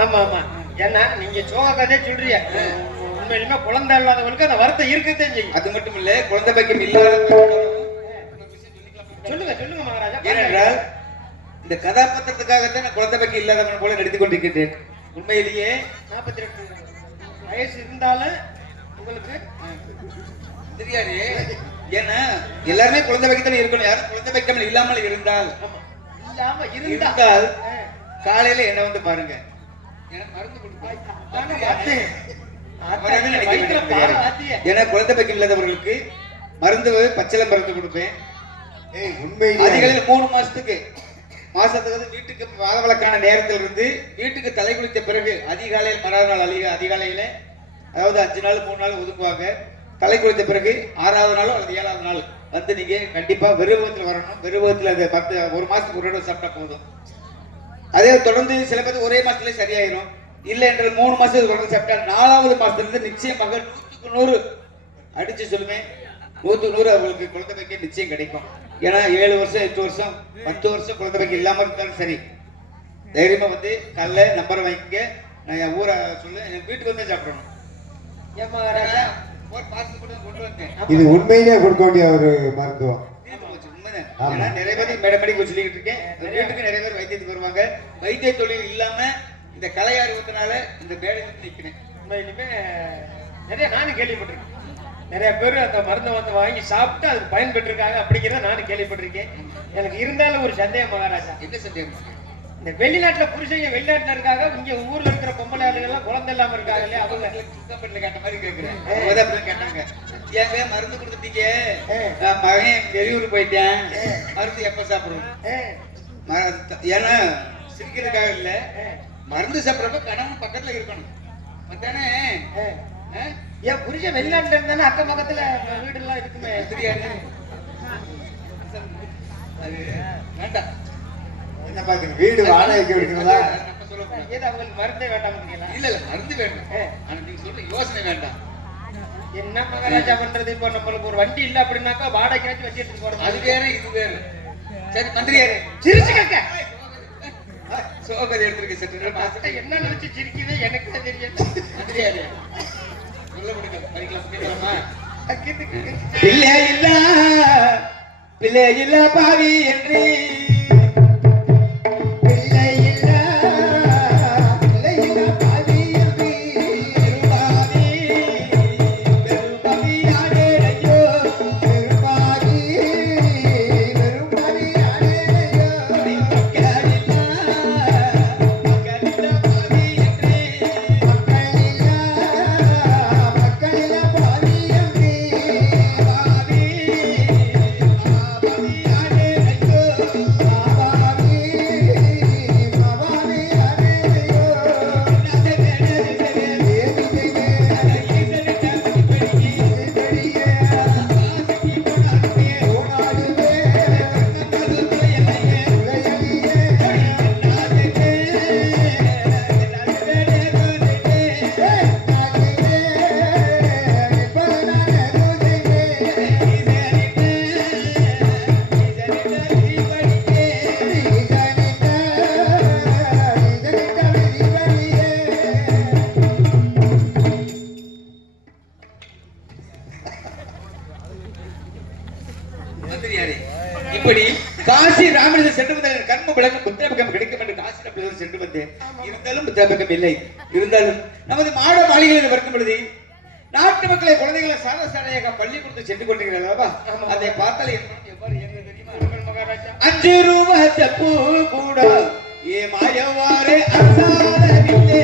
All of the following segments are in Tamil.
ஆமா ஆமா. ஏன்னா நீங்க சோக கதையை சொல்றீங்க உண்மையிலுமே குழந்தை இல்லாதவங்களுக்கு அந்த வருத்தம் இருக்கத்தான் செய்யும். அது மட்டும் இல்ல குழந்தை பக்கம் இல்லாத சொல்லுங்க சொல்லுங்க மகாராஜா. ஏனென்றால் இந்த கதாபாத்திரத்துக்காகத்தான் நான் குழந்தை பக்கம் இல்லாதவன் போல நடித்துக் கொண்டிருக்கின்றேன். உண்மையிலேயே நாற்பத்தி ரெண்டு வயசு இருந்தாலும் உங்களுக்கு தெரியாது. ஏன்னா எல்லாருமே குழந்தை பக்கத்துல இருக்கணும். யாரும் குழந்தை பக்கம் இல்லாமல் இருந்தால் இல்லாம இருந்தா. இருந்தால். காலையில என்ன வந்து பாருங்க. ஏன்னா குழந்தை பக்கம் இல்லாதவர்களுக்கு மருந்து பச்சளை மருந்து கொடுப்பேன். அதிகாலையில் மூணு மாசத்துக்கு மாசத்துக்கு வந்து வீட்டுக்கு வாகவளக்கான நேரத்தில் இருந்து வீட்டுக்கு தலை குளித்த பிறகு அதிகாலையில் மறாவது நாள் அதிக அதிகாலையில அதாவது அஞ்சு நாள் மூணு நாள் ஒதுக்குவாங்க. தலை குளித்த பிறகு ஆறாவது நாளோ அல்லது ஏழாவது நாள் வந்து நீங்க கண்டிப்பா வெறுவகத்தில் வரணும். வெறுவகத்தில் அந்த பத்து ஒரு மாசத்துக்கு ஒரு தடவை சாப்பிட்டா போதும். அதே தொடர்ந்து சில பேர் ஒரே மாசத்துல சரியாயிரும். இல்லை என்றால் மூணு மாசத்துக்கு தொடர்ந்து சாப்பிட்டா நாலாவது மாசத்துல இருந்து நிச்சயமாக நூற்றுக்கு நூறு அடிச்சு சொல்லுவேன் நூற்றுக்கு நூறு அவங்களுக்கு குழந்தை பைக்க நிச்சயம் கிடைக்கும். ஏன்னா ஏழு வருஷம் எட்டு வருஷம் பத்து வருஷம் குழந்தை பைக்க இல்லாம இருந்தாலும் சரி. தைரியமா வந்து காலைல நம்பர் வாங்கிக்க. நான் என் ஊரை சொல்லு என் வீட்டுக்கு வந்து சாப்பிடணும். ஏன் மகாராஜா ஒரு மாசத்துக்கு கூட கொண்டு வந்தேன். இது உண்மையிலேயே கொடுக்க வேண்டிய ஒரு மருத்துவம். ஏன்னா நிறைய பேர் மேடம் மேடம் சொல்லிக்கிட்டு இருக்கேன். வீட்டுக்கு நிறைய பேர் வைத்தியத்துக்கு வருவாங்க. வைத்திய தொழில் இல்லாம இந்த கலை ஆர்வத்தினால இந்த மேடை நிக்கிறேன். உண்மையிலுமே நிறைய நானும் கேள்விப்பட்டிருக்கேன். நிறைய பேர் அந்த மருந்தை வந்து வாங்கி சாப்பிட்டு அதுக்கு பயன்பெற்றிருக்காங்க அப்படிங்கிறத நானும் கேள்விப்பட்டிருக்கேன். எனக்கு இருந்தாலும் ஒரு சந்தேகம் மகாராஜா. என்ன சந்தேகம்? இந்த வெளிநாட்டுல புருஷங்க வெளிநாட்டுல இருக்காங்க இங்க ஊர்ல இருக்கிற பொம்பளை ஆளுகள் எல்லாம் குழந்தை இல்லாம இருக்காங்க இல்லையா? அவங்க சுத்தப்பட்டில கேட்ட மாதிரி அப்படி கேட்டாங்க. ஏங்க மருந்து கொடுத்துட்டீங்க? மகன் வெளியூர் போயிட்டேன். மருந்து எப்ப சாப்பிடுவோம்? ஏன்னா சிரிக்கிறதுக்காக இல்ல. மருந்து சாப்பிடுறப்ப கணவன் பக்கத்துல இருக்கணும். அதானே? ஏன் புருஷன் வெளிநாட்டுல இருந்தானே அக்கம் பக்கத்துல வீடு எல்லாம் இருக்குமே. தெரியாது. வேண்டாம். என்ன பாக்குறீங்க வீடு வாடகைக்கு அவங்களுக்கு மருந்தே வேண்டாம் இல்ல இல்ல மருந்து வேண்டாம். ஆனா நீங்க சொல்ற யோசனை வேண்டாம். என்ன மகாராஜா பண்றது? இப்போ நம்மளுக்கு ஒரு வண்டி இல்ல அப்படின்னாக்கா வாடகைக்காச்சும் வச்சு எடுத்துட்டு போறது. அது வேற இது வேற. சரி மந்திரியாரு சிரிச்சு கேட்க. சோகதை எடுத்திருக்க சற்று. என்ன நினைச்சு சிரிக்குது? எனக்கு தெரியல மந்திரியாரு சொல்ல முடியல படிக்கலாம் கேட்கலாமா. பிள்ளை இல்ல பிள்ளை இல்ல பாவி என்று சென்று வந்த கர்ம விளக்கம் புத்திரபக்கம் கிடைக்கும் என்று காசி ராமனிடம் சென்று வந்தேன். இருந்தாலும் புத்திரபக்கம் இல்லை. இருந்தாலும் நமது மாட மாளிகையில் வரும் பொழுது நாட்டு மக்களை குழந்தைகளை சாத சாலையாக பள்ளிக்கூடத்தில் சென்று கொண்டிருக்கிறார் அல்லவா அதை பார்த்தால் எவ்வாறு தெரியுமா? மகாராஜா. அஞ்சு ரூபா தப்பு கூட ஏ மாயவாறு அசாதனில்லே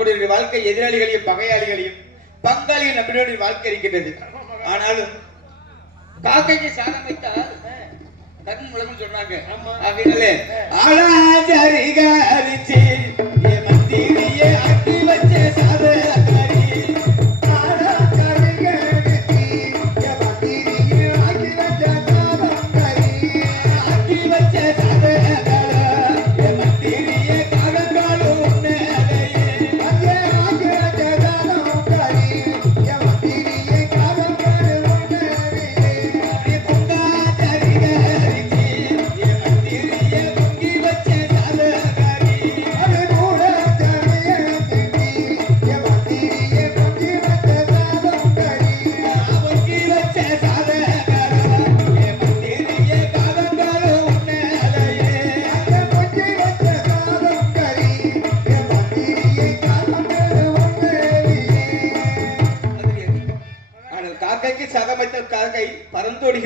ஒரு வாழ்க்கை எதிராளிகளையும் பகையாளிகளையும் பங்காளியை நம்பினோட வாழ்க்கை இருக்கின்றது. ஆனாலும் காக்கைக்கு சாதம் வைத்தால் தர்மம் விளங்கும் சொன்னாங்க ஆமா. ஆகையினாலே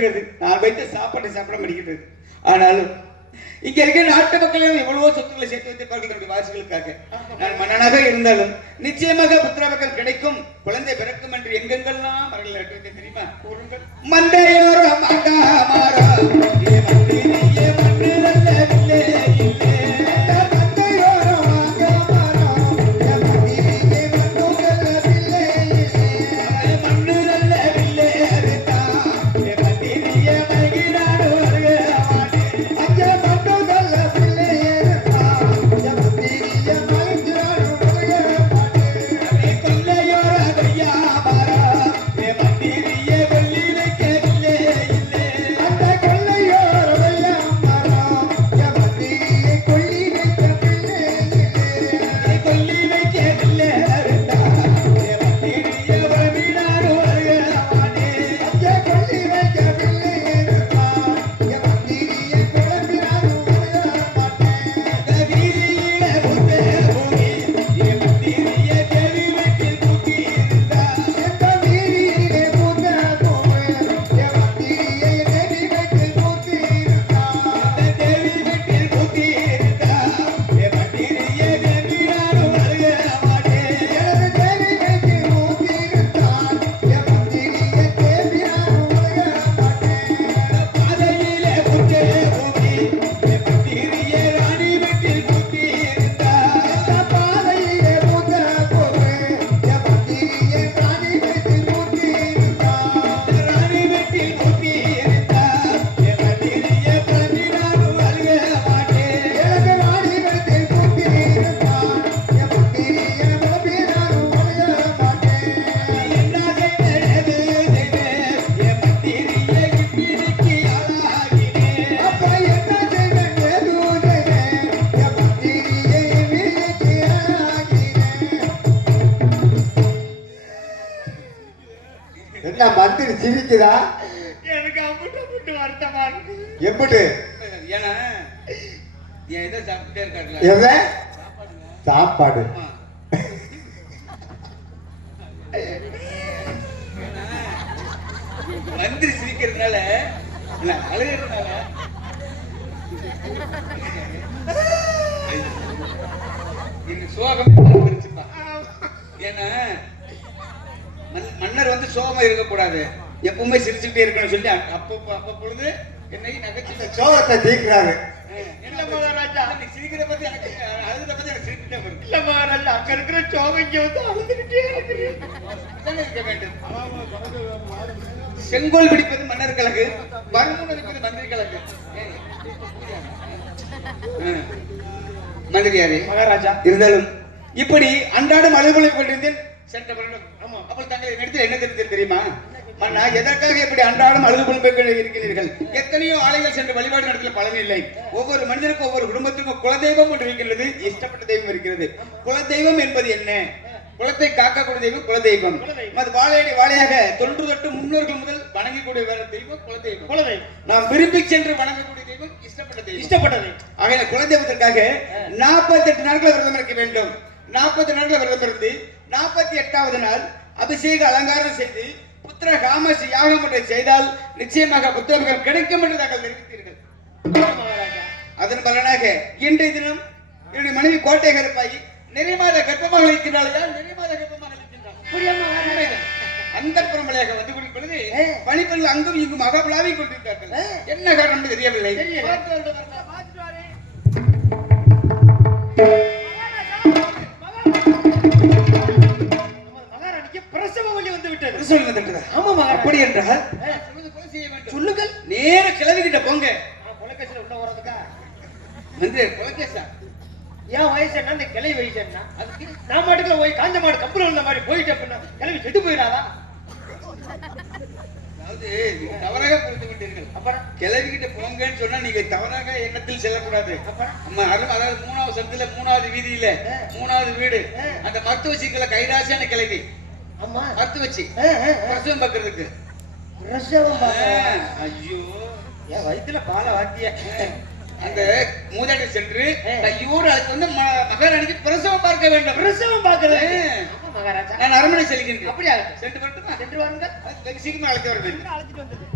பறந்தோடுகிறது நான் வைத்த சாப்பாட்டை சாப்பிட முடிகிறது ஆனாலும் இங்க இருக்க நாட்டு மக்களும் எவ்வளவோ சொத்துக்களை சேர்த்து வைத்திருப்பார்கள் என்னுடைய வாரிசுகளுக்காக. நான் மன்னனாக இருந்தாலும் நிச்சயமாக புத்திரமக்கள் கிடைக்கும் குழந்தை பிறக்கும் என்று எங்கெங்கெல்லாம் வைத்தேன் தெரியுமா? மண்டையோரம் மந்திரி சிரிக்குதா? எனக்கு அம்பிட்டு அம்பிட்டு வருத்தமா இருக்கு. எப்படி ஏன்னா என் இதை சாப்பிட்டே இருக்காருல்ல எத? சாப்பாடு. மந்திரி சிரிக்கிறதுனால இல்ல அழுகிறதுனால. இந்த சோகமே ஏன்னா மன்னர் வந்து சோகமா இருக்கக்கூடாது. எப்பவுமே சிரிச்சுக்கிட்டே இருக்கணும்னு சொல்லி அப்போ அப்போ பொழுது என்னை நகைச்சுவை சோகத்தை தீர்க்கிறாரு. இல்ல மகாராஜா? நீ சிரிக்கிறத பத்தி எனக்கு அழுத பத்தி எனக்கு சிரிக்கிட்டே வருது இல்ல மகாராஜா அங்க இருக்கிற சோகைக்கு வந்து அழுதுகிட்டே இருக்கிறேன் தானே இருக்க வேண்டும். செங்கோல் பிடிப்பது மன்னர் கழகு வருமுன் இருப்பது மந்திரி கழகு. மந்திரியாரே மகாராஜா. இருந்தாலும் இப்படி அன்றாடம் அலுவலை கொண்டிருந்தேன் சென்ற வருடம். ஆமா. அப்போ இடத்தில் என்ன தெரிந்தது தெரியுமா? மன்னா எதற்காக இப்படி அன்றாடம் அழுது குடும்பங்கள் இருக்கிறீர்கள்? எத்தனையோ ஆலயங்கள் சென்று வழிபாடு நடத்தல பலன் இல்லை. ஒவ்வொரு மனிதருக்கும் ஒவ்வொரு குடும்பத்திற்கும் குலதெய்வம் ஒன்று இருக்கிறது இஷ்டப்பட்ட தெய்வம் இருக்கிறது. குலதெய்வம் என்பது என்ன? குலத்தை காக்கக்கூடிய தெய்வம் குலதெய்வம். குலதெய்வம். அது வாழையடி வாழையாக தொன்று தொட்டு முன்னோர்கள் முதல் வணங்கக்கூடிய வேற தெய்வம் குலதெய்வம். குழந்தை நாம் விரும்பி சென்று வணங்கக்கூடிய தெய்வம் இஷ்டப்பட்ட தெய்வம். இஷ்டப்பட்டது ஆகையில குலதெய்வத்திற்காக நாற்பத்தி எட்டு நாட்கள் விரதம் இருக்க வேண்டும். நாற்பத்தி நாட்கள் விரதம் இருந்து நாற்பத்தி எட்டாவது நாள் அபிஷேக அலங்காரம் செய்து புத்திர காமசி யாகம் ஒன்றை செய்தால் நிச்சயமாக புத்திரர்கள் கிடைக்கும் என்று தாங்கள் தெரிவித்தீர்கள் அதன் பலனாக இன்றைய தினம் என்னுடைய மனைவி கோட்டை கருப்பாயி நிறைய மாத கர்ப்பமாக இருக்கின்றாளையா நிறைய மாத கர்ப்பமாக இருக்கின்றாள். அந்த புறமலையாக வந்து கொண்டிருக்கும் பொழுது ஏ. பணிப்பெண்கள் அங்கும் இங்கும் அகப்பலாவி கொண்டிருந்தார்கள். என்ன காரணம் என்று தெரியவில்லை ஆமா மகாராணி அப்படி என்றால். சொல்லுங்கள். நேர கிளவிக்கிட்ட போங்க. நான் கொலைக்கட்சியில உள்ள போறதுக்கா வந்து கொலைக்கேசா என் வயசு என்ன? இந்த கிளை வயசு என்ன? அதுக்கு நான் மாட்டுக்குள்ள போய் காஞ்ச மாடு கப்பல் வந்த மாதிரி போயிட்டு அப்படின்னா கிளவி செத்து போயிடாதா? அதாவது தவறாக புரிந்து கொண்டீர்கள். அப்புறம்? கிளவிக்கிட்ட போங்கன்னு சொன்னா நீங்க தவறாக எண்ணத்தில் செல்லக்கூடாது. நம்ம அதாவது மூணாவது சந்தில மூணாவது வீதியில. மூணாவது வீடு. அந்த மருத்துவ சீக்கிர கைராசியான கிளவி ஆமா. மருத்துவ வச்சு. பிரசவம் பார்க்கறதுக்கு. பிரசவம்? ஐயோ. என் வயித்துல பால வாத்திய அந்த மூதாட்டி சென்று. கையோடு அதுக்கு வந்து மகாராணிக்கு பிரசவம் பார்க்க வேண்டும். பிரசவம் பார்க்கறது மகாராஜா. நான் அரண்மனை செல்கின்றேன். அப்படியா சென்று வரட்டுமா? சென்று வாருங்க சீக்கிரமா அழைத்து வர வேண்டும். அழைச்சிட்டு வந்தது